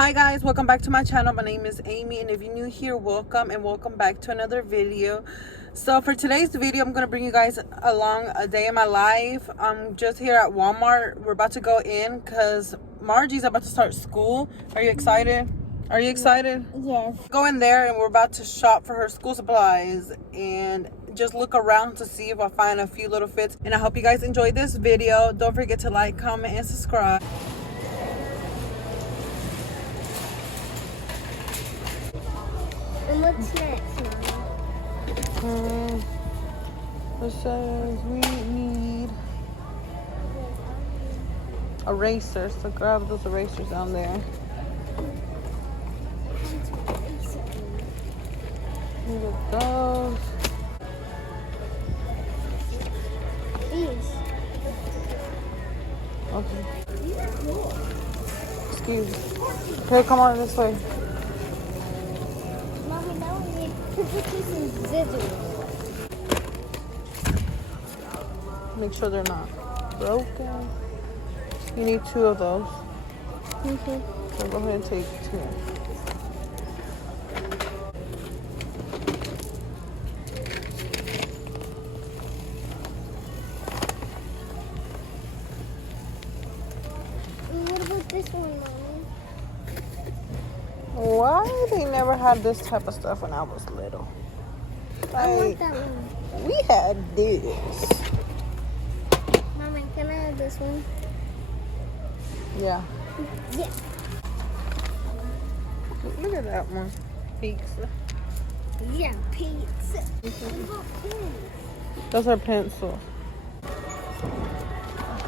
Hi guys, welcome back to my channel. My name is Amy, and if you're new here, welcome and welcome back to another video. So for today's video, I'm going to bring you guys along a day in my life. I'm just here at Walmart. We're about to go in because Margie's about to start school. Are you excited? Are you excited? Yes. Go in there and we're about to shop for her school supplies and just look around to see if I find a few little fits. And I hope you guys enjoyed this video. Don't forget to like, comment, and subscribe. And what's next, Mama? It says we need erasers, so grab those erasers down there. Need those. These. Okay. Excuse me. Okay, come on this way. Mommy, now we need to put these in scissors. Make sure they're not broken. You need 2 of those. Okay. So go ahead and take 2. What about this one, Mommy? Why they never had this type of stuff when I was little? I want Like, that one. we had this. Mommy, can I have this one? Yeah. Yeah. Look at that one. Pizza. Yeah, pizza. What about pins? Those are pencils.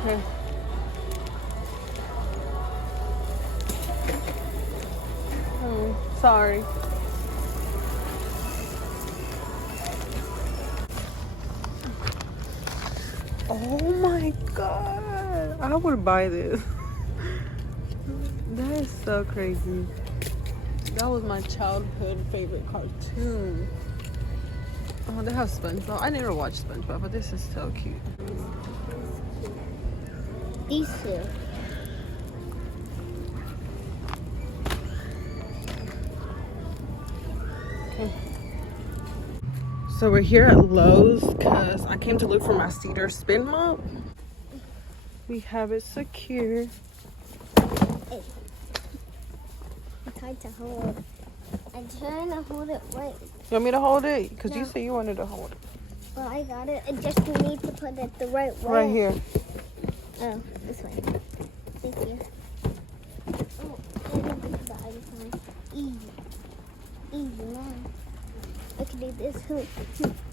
Okay. Sorry. Oh my god. I would buy this. That is so crazy. That was my childhood favorite cartoon. Oh, they have SpongeBob. I never watched SpongeBob, but this is so cute. These two. So we're here at Lowe's because I came to look for my cedar spin mop. We have it secure. Hey. It's hard to hold. I'm trying to hold it right. You want me to hold it? Because No. you said you wanted to hold it. Well, I got it. I just need to put it the right way. Right here. Oh, this way. Thank you. Oh, I didn't think about it. Easy. Easy, man. I can do this too.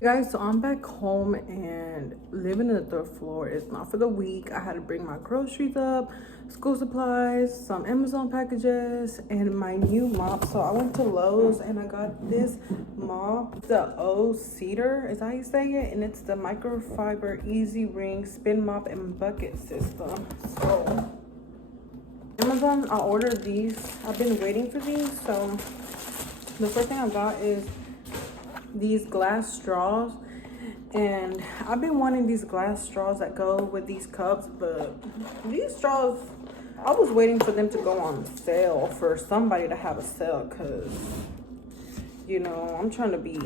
Guys, so I'm back home and living in the 3rd floor is not for the weak. I had to bring my groceries up, school supplies, some Amazon packages, and my new mop. So I went to Lowe's and I got this mop, the O Cedar, is that how you say it? And it's the microfiber easy ring spin mop and bucket system. So Amazon, I ordered these. I've been waiting for these. So the first thing I got is these glass straws, and I've been wanting these glass straws that go with these cups, but these straws, I was waiting for them to go on sale, for somebody to have a sale, because you know I'm trying to be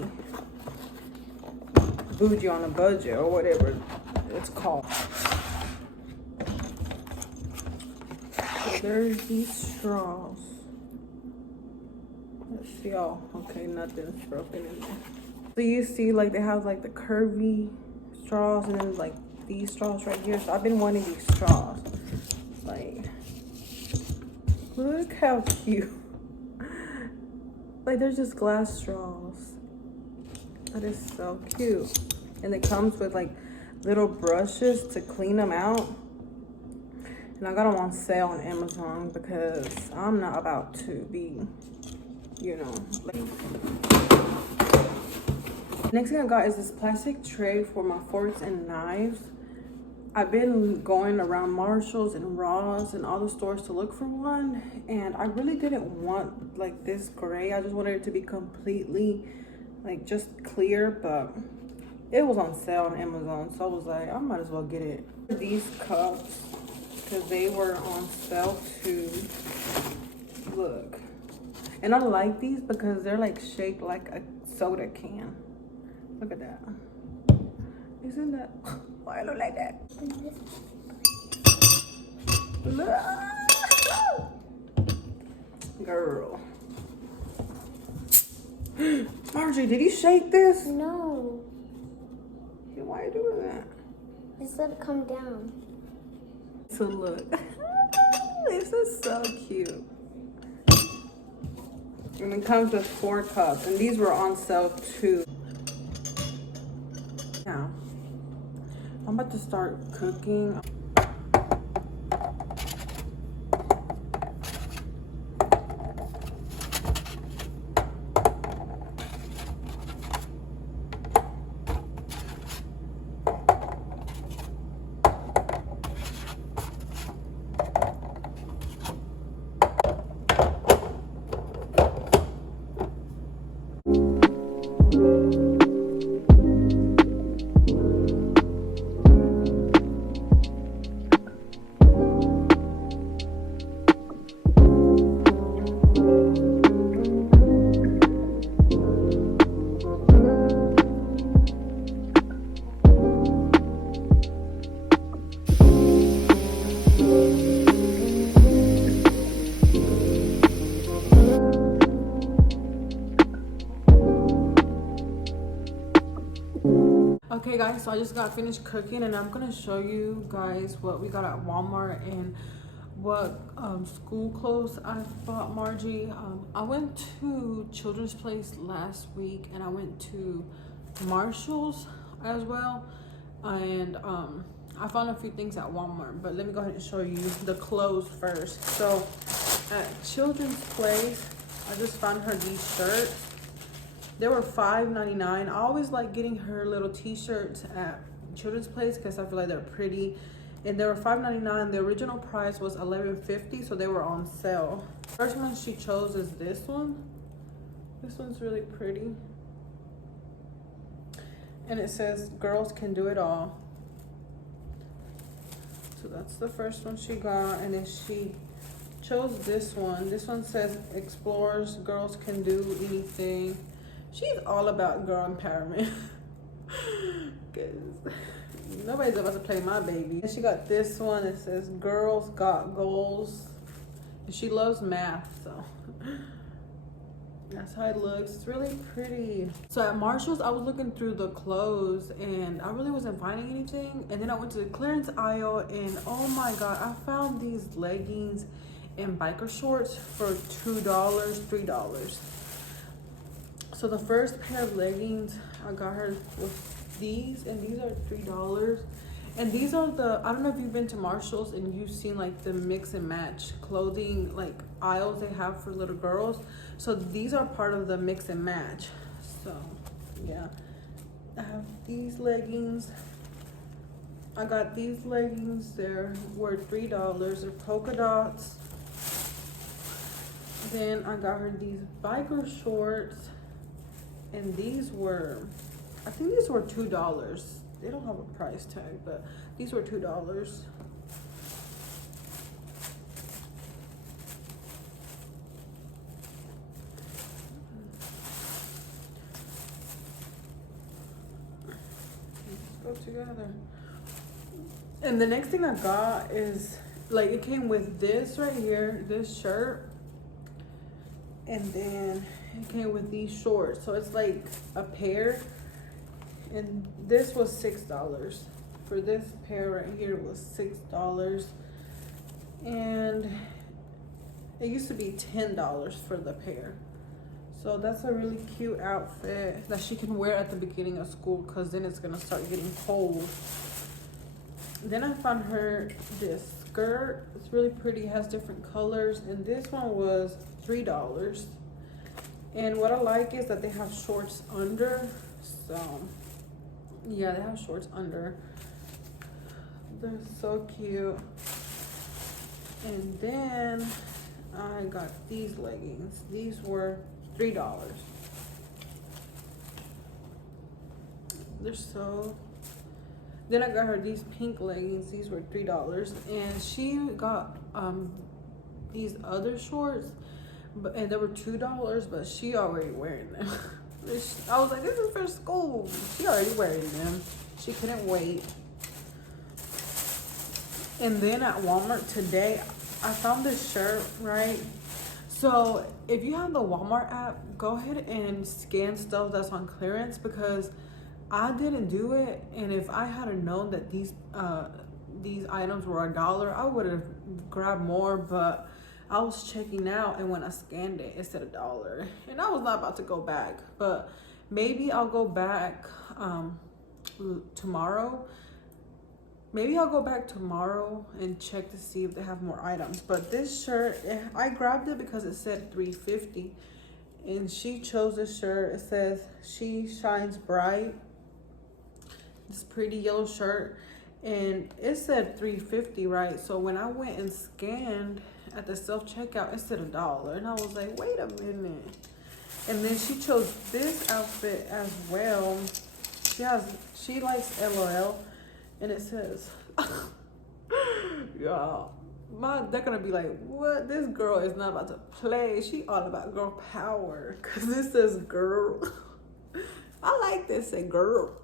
bougie on a budget or whatever it's called. So there's these straws. Let's see. Oh, okay, nothing's broken in there. So you see, like, they have like the curvy straws and then like these straws right here. So I've been wanting these straws. Like, look how cute. Like, they're just glass straws. That is so cute. And it comes with like little brushes to clean them out. And I got them on sale on Amazon because I'm not about to be, you know, like. Next thing I got is this plastic tray for my forks and knives. I've been going around Marshall's and Ross and all the stores to look for one, and I really didn't want like this gray. I just wanted it to be completely like just clear, but it was on sale on Amazon, so I was like, I might as well get it. These cups, because they were on sale too. Look. And I like these because they're like shaped like a soda can. Look at that. Isn't that? Why I look like that? Look. Girl. Marjorie, did you shake this? No. Why are you doing that? Just let it come down. So look. This is so cute. And it comes with 4 cups. And these were on sale too. Now, I'm about to start cooking. Okay guys, so I just got finished cooking and I'm gonna show you guys what we got at Walmart and what school clothes I bought Margie. I went to Children's Place last week and I went to Marshall's as well, and I found a few things at Walmart, but let me go ahead and show you the clothes first. So at Children's Place, I just found her these shirts. They were $5.99. I always like getting her little t-shirts at Children's Place because I feel like they're pretty. And they were $5.99. The original price was $11.50, so they were on sale. First one she chose is this one. This one's really pretty. And it says, "Girls can do it all." So that's the first one she got. And then she chose this one. This one says, "Explores, girls can do anything." She's all about girl empowerment. Cause nobody's about to play my baby. And she got this one. It says, "Girls got goals." And she loves math, so that's how it looks. It's really pretty. So at Marshall's, I was looking through the clothes and I really wasn't finding anything. And then I went to the clearance aisle and oh my God, I found these leggings and biker shorts for $2, $3. So the first pair of leggings I got her with these, and these are $3. And these are the, I don't know if you've been to Marshall's and you've seen like the mix and match clothing like aisles they have for little girls. So these are part of the mix and match. So yeah, I have these leggings. I got these leggings, they're worth $3. They're polka dots. Then I got her these biker shorts. And these were, I think these were $2. They don't have a price tag, but these were $2. Let's go together. And the next thing I got is, like, it came with this right here, this shirt. And then it came with these shorts, so it's like a pair, and this was $6. For this pair right here was $6, and it used to be $10 for the pair. So that's a really cute outfit that she can wear at the beginning of school because then it's gonna start getting cold. Then I found her this skirt. It's really pretty, it has different colors, and this one was $3. And what I like is that they have shorts under. So yeah, they have shorts under. They're so cute. And then I got these leggings. These were $3. They're so. Then I got her these pink leggings. These were $3. And she got these other shorts. and they were $2, but she already wearing them. I was like, this is for school. She already wearing them. She couldn't wait. And then at Walmart today, I found this shirt, right? So if you have the Walmart app, go ahead and scan stuff that's on clearance, because I didn't do it. And if I had known that these items were $1, I would have grabbed more. But I was checking out, and when I scanned it, it said $1, and I was not about to go back. But maybe I'll go back tomorrow. Maybe I'll go back tomorrow and check to see if they have more items. But this shirt, I grabbed it because it said $3.50, and she chose this shirt. It says "She Shines Bright." This pretty yellow shirt, and it said $3.50, right? So when I went and scanned at the self-checkout, it said $1, and I was like, wait a minute. And then she chose this outfit as well. She likes LOL, and it says, y'all, they're gonna be like, what? This girl is not about to play. She all about girl power, because this says girl. I like this, say girl.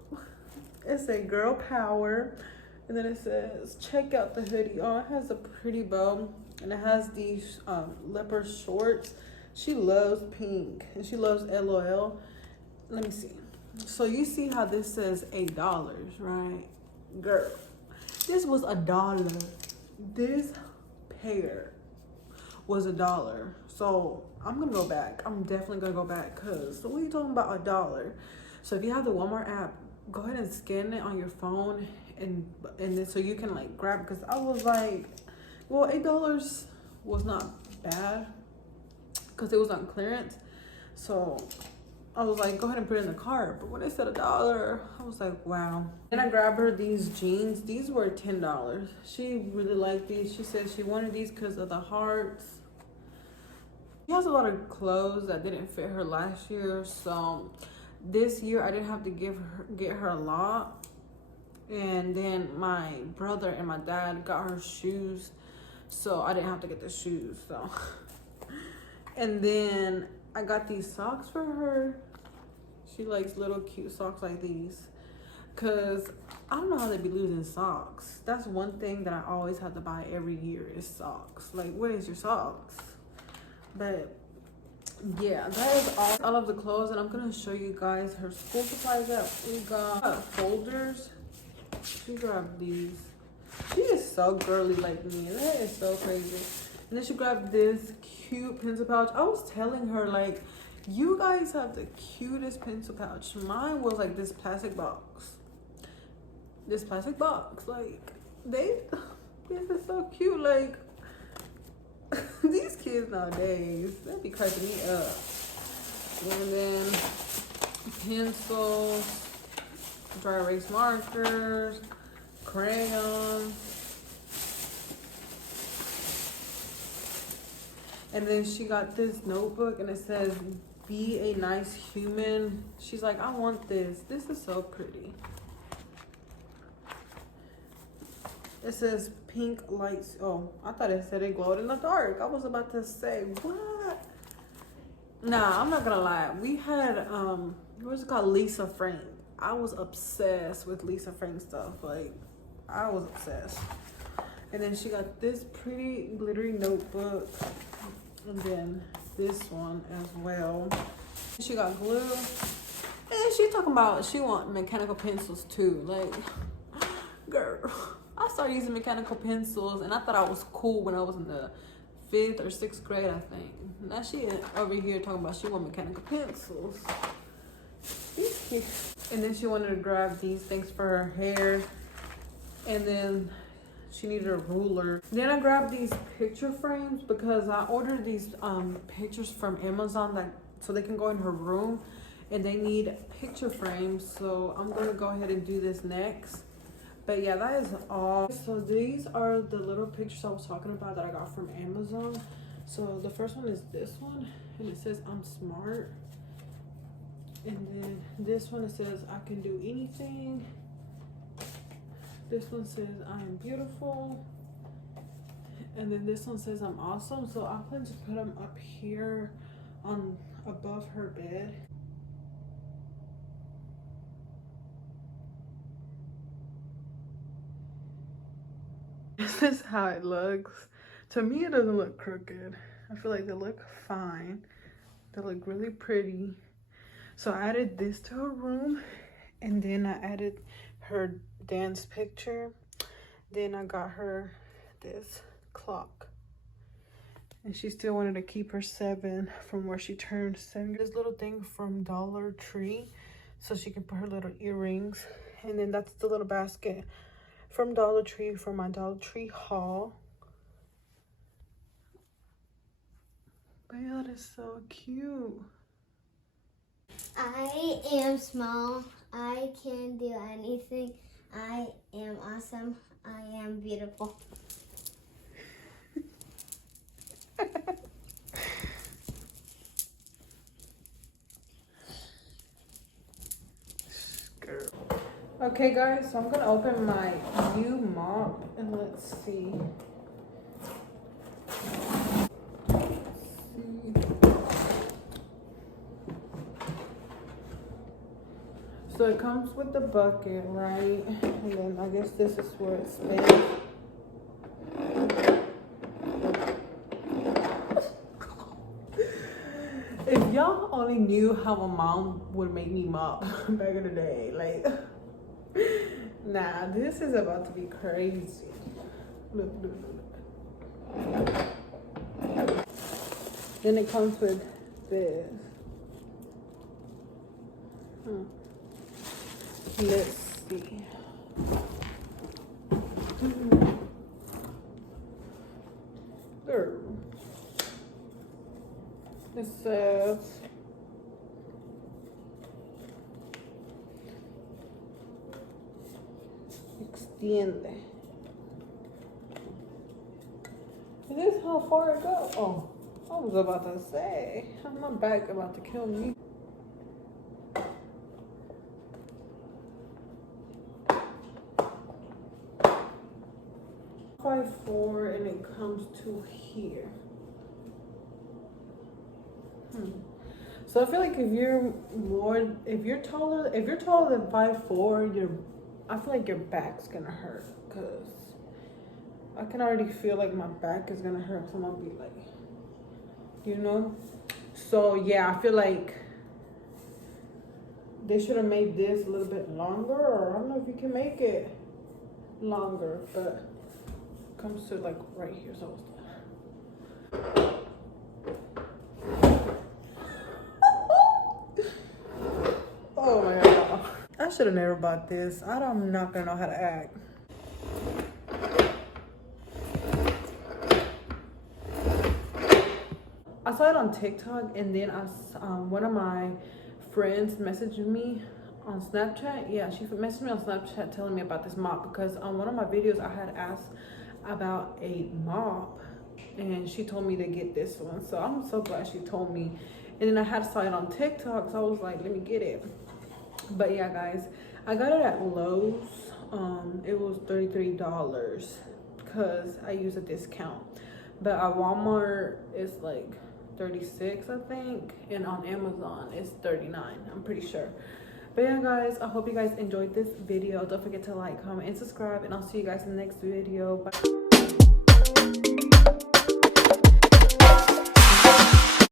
It says girl power, and then it says, check out the hoodie. Oh, it has a pretty bow, and it has these leopard shorts. She loves pink, and she loves LOL. Let me see. So you see how this says $8, right? Girl, this was $1. This pair was $1. So I'm gonna go back. I'm definitely gonna go back, because what are you talking about, $1? So if you have the Walmart app, go ahead and scan it on your phone, and then so you can like grab, because I was like, well, $8 was not bad because it was on clearance. So I was like, go ahead and put it in the cart. But when it said $1, I was like, wow. Then I grabbed her these jeans. These were $10. She really liked these. She said she wanted these because of the hearts. She has a lot of clothes that didn't fit her last year, so this year I didn't have to get her a lot. And then my brother and my dad got her shoes, so I didn't have to get the shoes. So and then I got these socks for her. She likes little cute socks like these, because I don't know how they be losing socks. That's one thing that I always have to buy every year is socks. Like, where's your socks? But yeah, that is all of the clothes, and I'm gonna show you guys her school supplies that we got. Folders. She grabbed these. She is so girly like me. That is so crazy. And then she grabbed this cute pencil pouch. I was telling her, like, you guys have the cutest pencil pouch. Mine was like this plastic box. This plastic box, like, this is so cute. Like, these kids nowadays, they be cracking me up. And then pencils, dry erase markers, crayons. And then she got this notebook, and it says, be a nice human. She's like, I want this. This is so pretty. It says pink lights. Oh, I thought it said it glowed in the dark. I was about to say, what? Nah, I'm not gonna lie. We had, what's it called? Lisa Frank. I was obsessed with Lisa Frank stuff. Like, I was obsessed. And then she got this pretty glittery notebook. And then this one as well. She got glue. And she talking about she want mechanical pencils too. Like, girl, I started using mechanical pencils, and I thought I was cool when I was in the 5th or 6th grade, I think. Now she over here talking about she want mechanical pencils. She's cute. And then she wanted to grab these things for her hair. And then she needed a ruler. Then I grabbed these picture frames because I ordered these pictures from Amazon so they can go in her room, and they need picture frames. So I'm gonna go ahead and do this next. But yeah, that is all. So these are the little pictures I was talking about that I got from Amazon. So the first one is this one, and it says I'm smart. And then this one, it says I can do anything. This one says I am beautiful. And then this one says I'm awesome, so I'm going to put them up here on above her bed. This is how it looks. To me, it doesn't look crooked. I feel like they look fine. They look really pretty. So I added this to her room, and then I added her dance picture. Then I got her this clock. And she still wanted to keep her 7 from where she turned 7. This little thing from Dollar Tree, so she can put her little earrings. And then that's the little basket from Dollar Tree for my Dollar Tree haul. But yeah, that is so cute. I am small. I can do anything. I am awesome. I am beautiful. Okay guys, so I'm gonna open my new mop and let's see. So it comes with the bucket, right? And then I guess this is where it spins. If y'all only knew how my mom would make me mop back in the day, like, nah, this is about to be crazy. Look, look, look. Then it comes with this. Let's see. Girl. It says extiende. Is this how far it goes? Oh, I was about to say, my back about to kill me. By 4 and it comes to here. So I feel like if you're taller than 5'4", I feel like your back's gonna hurt, cause I can already feel like my back is gonna hurt. So I'm gonna be like, you know. So yeah, I feel like they should have made this a little bit longer, or I don't know if you can make it longer, but it comes to like right here. So oh my god, I should have never bought this. I'm not gonna know how to act. I saw it on TikTok, and then one of my friends messaged me on Snapchat. Yeah, she messaged me on Snapchat telling me about this mop, because on one of my videos I had asked about a mop, and she told me to get this one. So I'm so glad she told me. And then I had saw it on TikTok, so I was like, let me get it. But yeah, guys, I got it at Lowe's. It was $33 because I used a discount. But at Walmart, it's like 36, I think. And on Amazon, it's 39, I'm pretty sure. But yeah, guys, I hope you guys enjoyed this video. Don't forget to like, comment, and subscribe. And I'll see you guys in the next video. Bye.